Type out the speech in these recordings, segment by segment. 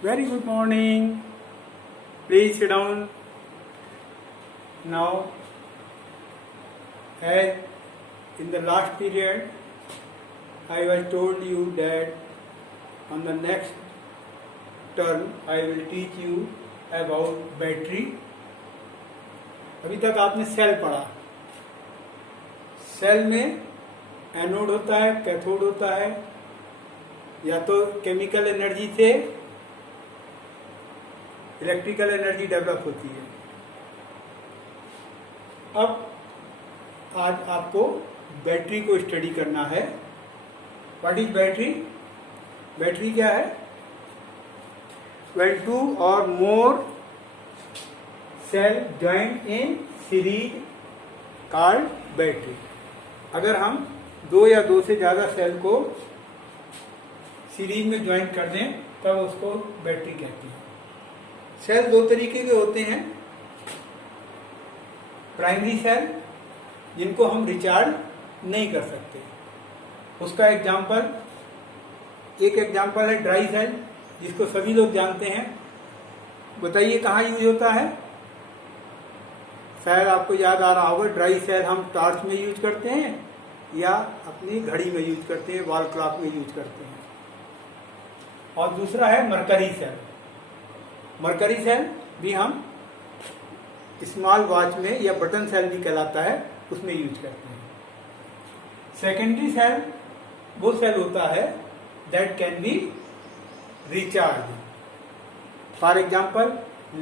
Very good morning. Please sit down. Now, as in the last period, I was told you that on the next term I will teach you about battery. अभी तक आपने cell पढ़ा. Cell में anode होता है, cathode होता है, या तो केमिकल एनर्जी से इलेक्ट्रिकल एनर्जी डेवलप होती है. अब आज आपको बैटरी को स्टडी करना है. What is battery? बैटरी क्या है? When two or more cell joined in series called battery. अगर हम दो या दो से ज्यादा सेल को सीरीज में ज्वाइन कर दें तब उसको बैटरी कहते हैं. सेल दो तरीके के होते हैं. प्राइमरी सेल जिनको हम रिचार्ज नहीं कर सकते, उसका एक एग्जांपल है ड्राई सेल, जिसको सभी लोग जानते हैं. बताइए कहाँ यूज होता है? शायद आपको याद आ रहा होगा. ड्राई सेल हम टॉर्च में यूज करते हैं या अपनी घड़ी में यूज करते हैं, वॉल क्लॉक में यूज करते हैं. और दूसरा है मरकरी सेल. मरकरी सेल भी हम स्मॉल वॉच में या बटन सेल भी कहलाता है, उसमें यूज करते हैं. सेकेंडरी सेल वो सेल होता है that can be recharge. For example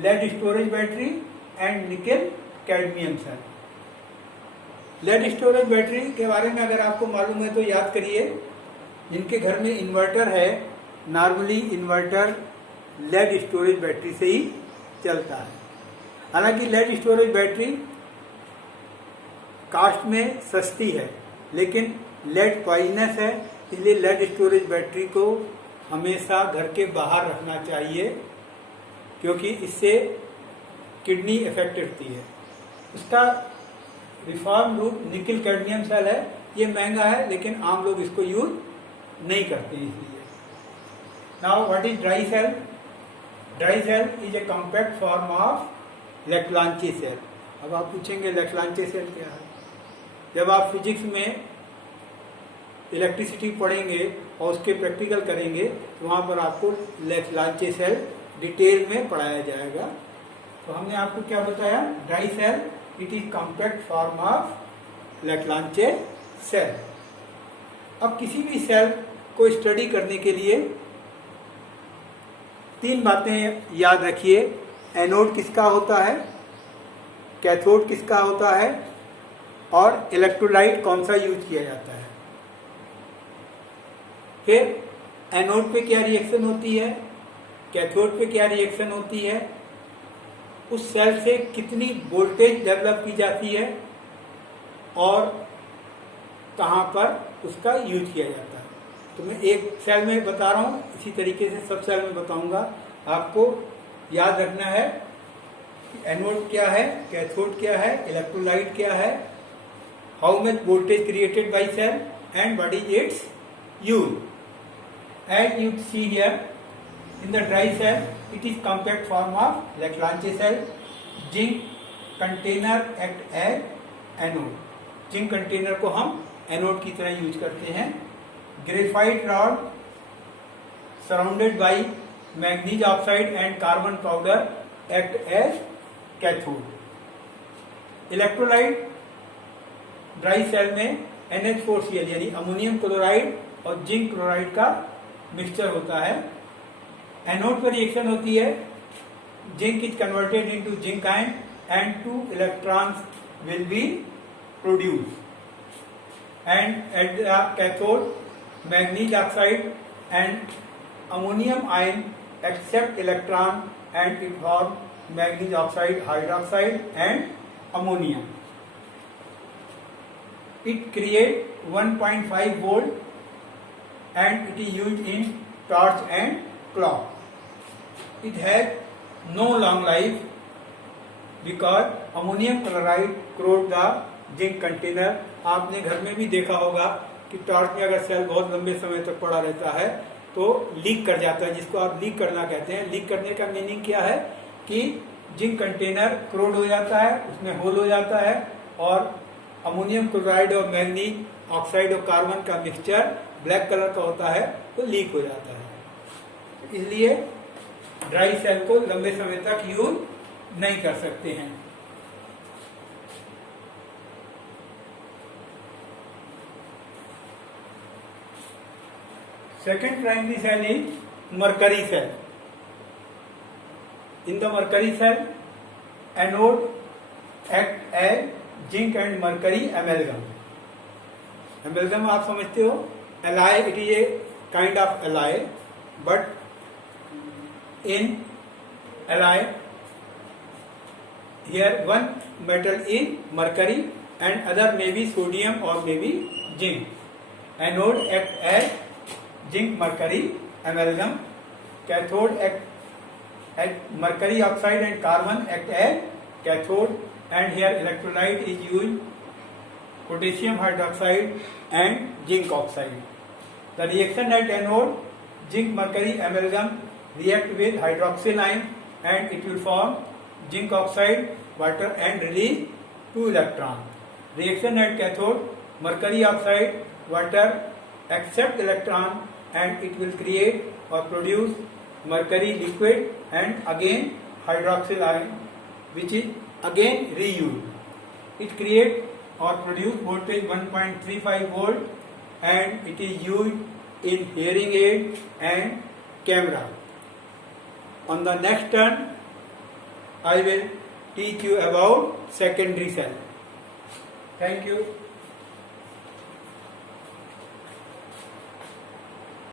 lead storage battery and nickel cadmium cell. Lead storage battery के बारे में अगर आपको मालूम है तो याद करिए. जिनके घर में इन्वर्टर है, normally inverter lead storage battery से ही चलता है. हालांकि लेड स्टोरेज बैटरी कास्ट में सस्ती है, लेकिन लेड पॉइजनस है, इसलिए लेड स्टोरेज बैटरी को हमेशा घर के बाहर रखना चाहिए, क्योंकि इससे किडनी इफेक्ट होती है. उसका रिफॉर्म रूप निकेल कैडमियम सेल है. ये महंगा है, लेकिन आम लोग इसको यूज नहीं करते हैं. इसलिए now what is dry cell? Dry cell is a compact form of Leclanche cell. अब आप पूछेंगे लेक्लांचे सेल क्या है? जब आप फिजिक्स में इलेक्ट्रिसिटी पढ़ेंगे और उसके प्रैक्टिकल करेंगे तो वहाँ पर आपको लेक्लांचे सेल डिटेल में पढ़ाया जाएगा. तो हमने आपको क्या बताया? Dry cell it is compact form of Leclanche cell. अब किसी भी सेल को स्टडी करने के लिए तीन बातें याद रखिए. एनोड किसका होता है, कैथोड किसका होता है, और इलेक्ट्रोलाइट कौन सा यूज किया जाता है. फिर एनोड पे क्या रिएक्शन होती है, कैथोड पे क्या रिएक्शन होती है, उस सेल से कितनी वोल्टेज डेवलप की जाती है, और कहाँ पर उसका यूज किया जाता है. तो मैं एक सेल में बता रहा हूँ, इसी तरीके से सब सेल में बताऊंगा. आपको याद रखना है एनोड क्या है, कैथोड क्या है, इलेक्ट्रोलाइट क्या है, how much voltage created by cell, and what is its use. As you see here in the dry cell it is compact form of Leclanche cell. Zinc container act as anode. Zinc container को हम anode की तरह use करते हैं. Graphite rod surrounded by manganese oxide and carbon powder act as cathode. Electrolyte dry cell में NH4Cl यानी ammonium chloride और zinc chloride का मिक्सचर होता है. एनोड पर रिएक्शन होती है. Zinc is converted into zinc ion and 2 electrons will be produce. And at the cathode manganese oxide and ammonium ion accept electron and it form manganese oxide hydroxide and ammonium. It create 1.5 volt and it is used in torch and clock. It has no long life because ammonium chloride corrode the zinc container. आपने घर में भी देखा होगा कि torch में अगर cell बहुत लंबे समय तक पड़ा रहता है तो लीक कर जाता है, जिसको आप लीक करना कहते हैं। लीक करने का मीनिंग क्या है कि जिंक कंटेनर क्रोड हो जाता है, उसमें होल हो जाता है और अमोनियम क्लोराइड और मैग्नीज ऑक्साइड और कार्बन का मिक्सचर ब्लैक कलर का होता है, तो लीक हो जाता है। इसलिए ड्राई सेल को लंबे समय तक यूज नहीं कर सकते हैं। Second primary cell is mercury cell. In the mercury cell, anode act as zinc and mercury amalgam. Amalgam आप समझते हो, alloy, it is a kind of alloy, but in alloy, here one metal is mercury and other may be sodium or may be zinc. Anode act as zinc mercury amalgam. Cathode act as mercury oxide and carbon act as cathode, and here electrolyte is used, potassium hydroxide and zinc oxide. The reaction at anode, zinc mercury amalgam react with hydroxyl ion and it will form zinc oxide, water and release 2 electrons. Reaction at cathode, mercury oxide, water accept electron and it will create or produce mercury liquid and again hydroxyl ion, which is again reused. It create or produce voltage 1.35 volt and it is used in hearing aid and camera. On the next turn, I will teach you about secondary cell. Thank you.